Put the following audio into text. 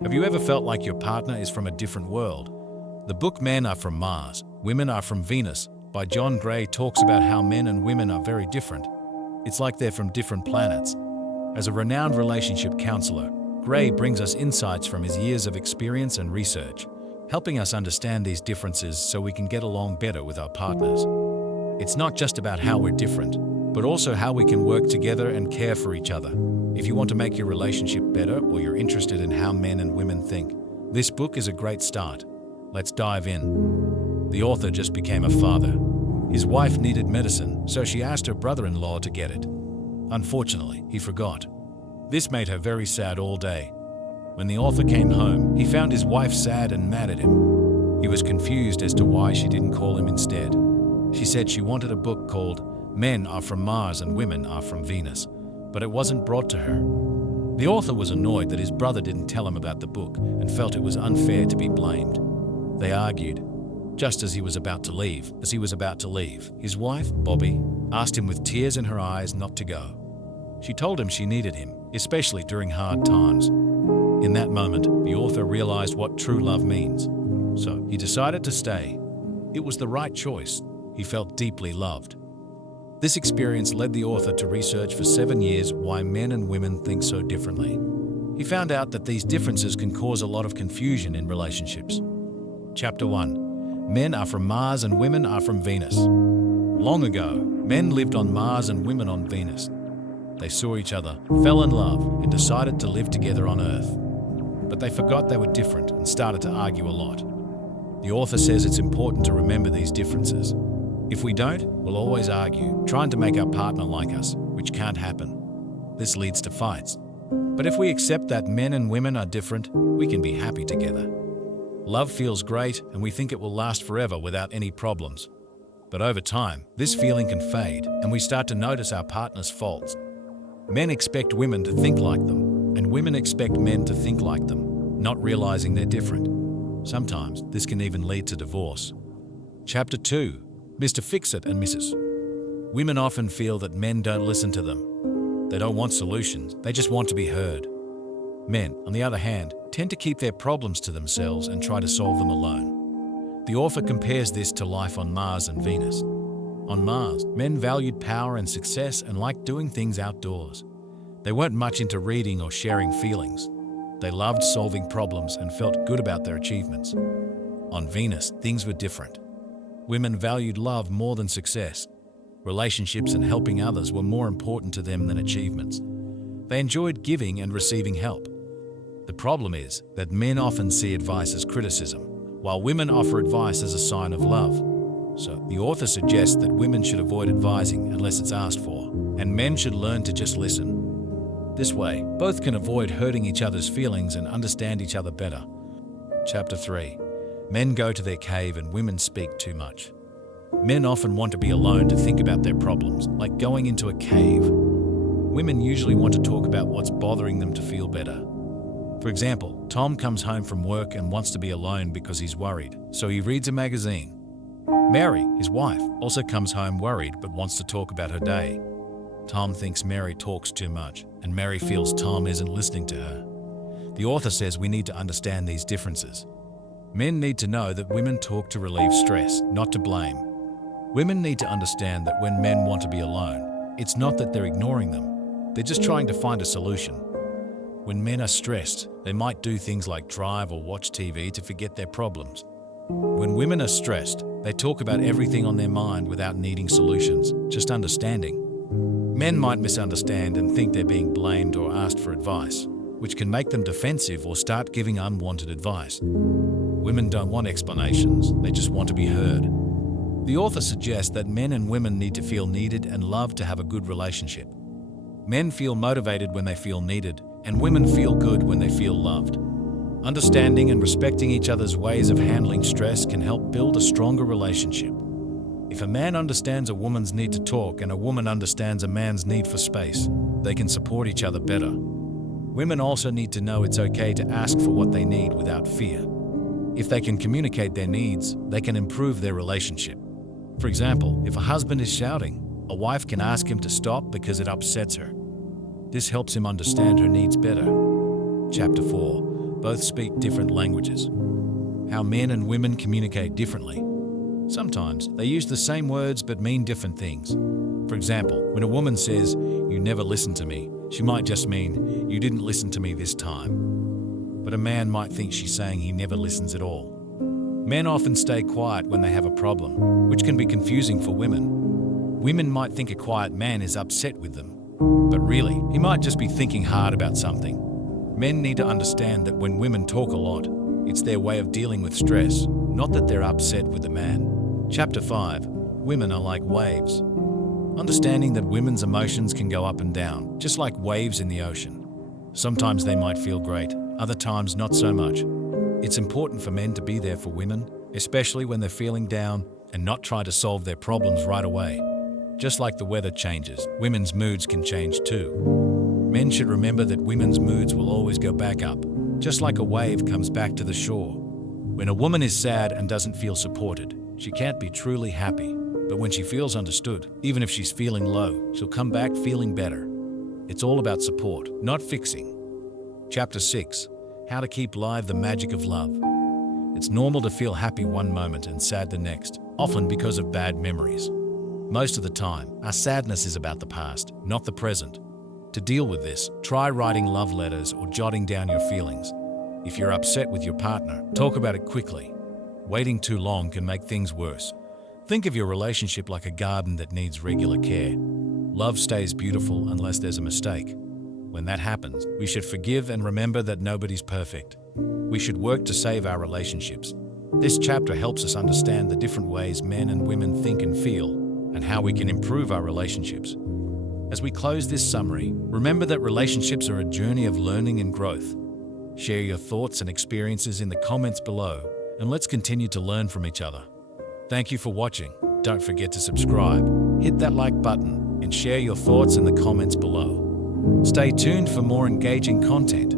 Have you ever felt like your partner is from a different world? The book Men Are From Mars, Women Are From Venus by John Gray talks about how men and women are very different. It's like they're from different planets. As a renowned relationship counselor, Gray brings us insights from his years of experience and research, helping us understand these differences so we can get along better with our partners. It's not just about how we're different, but also how we can work together and care for each other. If you want to make your relationship better or you're interested in how men and women think, this book is a great start. Let's dive in. The author just became a father. His wife needed medicine, so she asked her brother-in-law to get it. Unfortunately, he forgot. This made her very sad all day. When the author came home, he found his wife sad and mad at him. He was confused as to why she didn't call him instead. She said she wanted a book called Men Are From Mars and Women Are From Venus, but it wasn't brought to her. The author was annoyed that his brother didn't tell him about the book and felt it was unfair to be blamed. They argued. Just as he was about to leave, his wife, Bobby, asked him with tears in her eyes not to go. She told him she needed him, especially during hard times. In that moment, the author realized what true love means. So he decided to stay. It was the right choice. He felt deeply loved. This experience led the author to research for 7 years why men and women think so differently. He found out that these differences can cause a lot of confusion in relationships. Chapter 1. Men Are From Mars and Women Are From Venus. Long ago, men lived on Mars and women on Venus. They saw each other, fell in love, and decided to live together on Earth. But they forgot they were different and started to argue a lot. The author says it's important to remember these differences. If we don't, we'll always argue, trying to make our partner like us, which can't happen. This leads to fights. But if we accept that men and women are different, we can be happy together. Love feels great, and we think it will last forever without any problems. But over time, this feeling can fade, and we start to notice our partner's faults. Men expect women to think like them, and women expect men to think like them, not realizing they're different. Sometimes this can even lead to divorce. Chapter 2. Mr. Fixit and Mrs. Women often feel that men don't listen to them. They don't want solutions, they just want to be heard. Men, on the other hand, tend to keep their problems to themselves and try to solve them alone. The author compares this to life on Mars and Venus. On Mars, men valued power and success and liked doing things outdoors. They weren't much into reading or sharing feelings. They loved solving problems and felt good about their achievements. On Venus, things were different. Women valued love more than success. Relationships and helping others were more important to them than achievements. They enjoyed giving and receiving help. The problem is that men often see advice as criticism, while women offer advice as a sign of love. So, the author suggests that women should avoid advising unless it's asked for, and men should learn to just listen. This way, both can avoid hurting each other's feelings and understand each other better. Chapter 3. Men go to their cave and women speak too much. Men often want to be alone to think about their problems, like going into a cave. Women usually want to talk about what's bothering them to feel better. For example, Tom comes home from work and wants to be alone because he's worried, so he reads a magazine. Mary, his wife, also comes home worried but wants to talk about her day. Tom thinks Mary talks too much, and Mary feels Tom isn't listening to her. The author says we need to understand these differences. Men need to know that women talk to relieve stress, not to blame. Women need to understand that when men want to be alone, it's not that they're ignoring them. They're just trying to find a solution. When men are stressed, they might do things like drive or watch TV to forget their problems. When women are stressed, they talk about everything on their mind without needing solutions, just understanding. Men might misunderstand and think they're being blamed or asked for advice, which can make them defensive or start giving unwanted advice. Women don't want explanations, they just want to be heard. The author suggests that men and women need to feel needed and loved to have a good relationship. Men feel motivated when they feel needed, and women feel good when they feel loved. Understanding and respecting each other's ways of handling stress can help build a stronger relationship. If a man understands a woman's need to talk and a woman understands a man's need for space, they can support each other better. Women also need to know it's okay to ask for what they need without fear. If they can communicate their needs, they can improve their relationship. For example, if a husband is shouting, a wife can ask him to stop because it upsets her. This helps him understand her needs better. Chapter 4. Both speak different languages. How men and women communicate differently. Sometimes they use the same words but mean different things. For example, when a woman says, "You never listen to me," she might just mean, "You didn't listen to me this time." But a man might think she's saying he never listens at all. Men often stay quiet when they have a problem, which can be confusing for women. Women might think a quiet man is upset with them, but really, he might just be thinking hard about something. Men need to understand that when women talk a lot, it's their way of dealing with stress, not that they're upset with the man. Chapter 5. Women are like waves. Understanding that women's emotions can go up and down, just like waves in the ocean. Sometimes they might feel great, other times not so much. It's important for men to be there for women, especially when they're feeling down, and not try to solve their problems right away. Just like the weather changes, women's moods can change too. Men should remember that women's moods will always go back up, just like a wave comes back to the shore. When a woman is sad and doesn't feel supported, she can't be truly happy. But when she feels understood, even if she's feeling low, she'll come back feeling better. It's all about support, not fixing. Chapter 6. How to keep alive the magic of love. It's normal to feel happy one moment and sad the next, often because of bad memories. Most of the time, our sadness is about the past, not the present. To deal with this, try writing love letters or jotting down your feelings. If you're upset with your partner, talk about it quickly. Waiting too long can make things worse. Think of your relationship like a garden that needs regular care. Love stays beautiful unless there's a mistake. When that happens, we should forgive and remember that nobody's perfect. We should work to save our relationships. This chapter helps us understand the different ways men and women think and feel, and how we can improve our relationships. As we close this summary, remember that relationships are a journey of learning and growth. Share your thoughts and experiences in the comments below, and let's continue to learn from each other. Thank you for watching. Don't forget to subscribe, hit that like button, and share your thoughts in the comments below. Stay tuned for more engaging content.